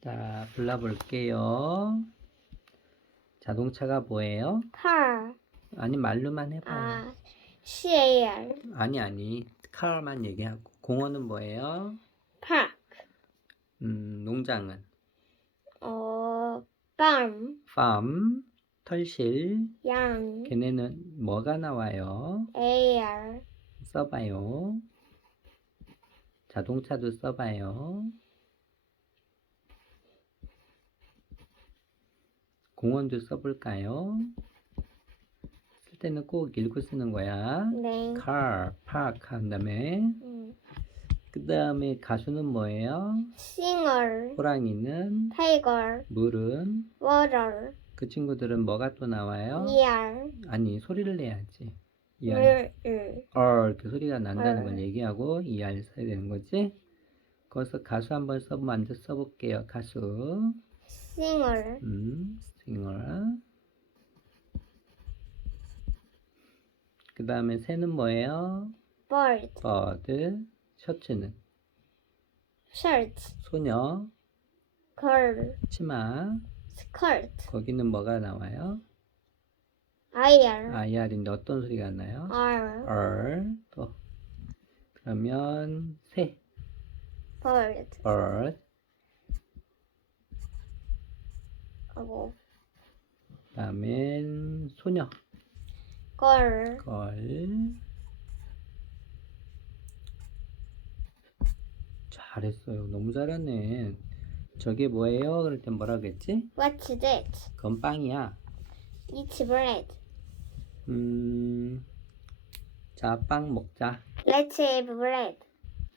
자, 불러볼게요. 자동차가 뭐예요? car. 아니, 말로만 해봐요. 아, car. 아니, 아니. car만 얘기하고. 공원은 뭐예요? park. 음, 농장은? 어, farm. farm, 털실. 양. 걔네는 뭐가 나와요? air. 써봐요. 자동차도 써봐요. 공원도 써볼까요? 쓸 때는 꼭 읽고 쓰는 거야. 네. car, park 한 다음에 음. 그 다음에 가수는 뭐예요? singer. 호랑이는 tiger. 물은 water. 그 친구들은 뭐가 또 나와요? ear. 아니 소리를 내야지. ER, 물. 음. 이렇게 소리가 난다는 걸. 얘기하고 ER 써야 되는 거지. 거기서 가수 한번 써 먼저 써볼게요. 가수. singer. 음, singer. 그 다음에 새는 뭐예요? bird. bird. 셔츠는 shirt. 소녀. girl. 치마. skirt. 거기는 뭐가 나와요? IR. IR인데 어떤 소리가 나요? R. R. 또. 그러면 새. bird. bird. 하고 그 다음엔 소녀. girl. 걸. 잘했어요. 너무 잘하네. 저게 뭐예요? 그럴 땐 뭐라 그랬지? What's that? 그건 빵이야. It's bread. 음, 자, 빵 먹자. Let's have bread.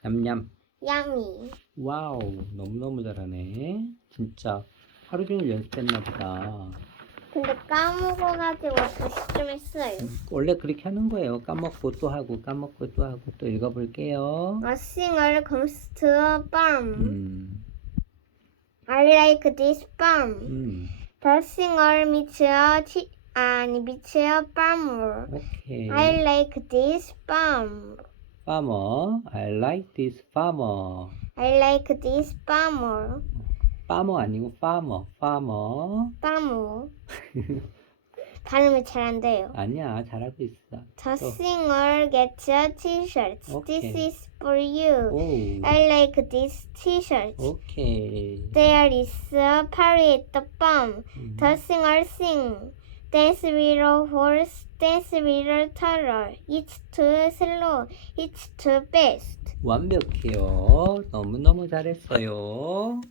냠냠. Yummy. 와우, 너무너무 잘하네. 진짜 하루 종일 연습했나 보다. 근데 까먹어가지고 다시 좀 했어요. 원래 그렇게 하는 거예요. 까먹고 또 하고, 까먹고 또 하고, 또 읽어볼게요. A singer comes to a farm. 음, I like this farm. 음, The singer meets a chi- 아니 meets a farmer. 오케이. I like this farm. farmer. I like this farmer. I like this farmer. farmer 아니고 farmer. farmer. farmer. 발음이 잘 안 돼요. 아니야, 잘하고 있어. The 또. singer gets a t-shirt. This Okay. is for you. 오, I like this t-shirt. 오케이. There is a party at the farm. 음, The singer sing. Dance with a horse, dance with a turtle. It's too slow, it's too fast. 완벽해요. 너무너무 잘했어요.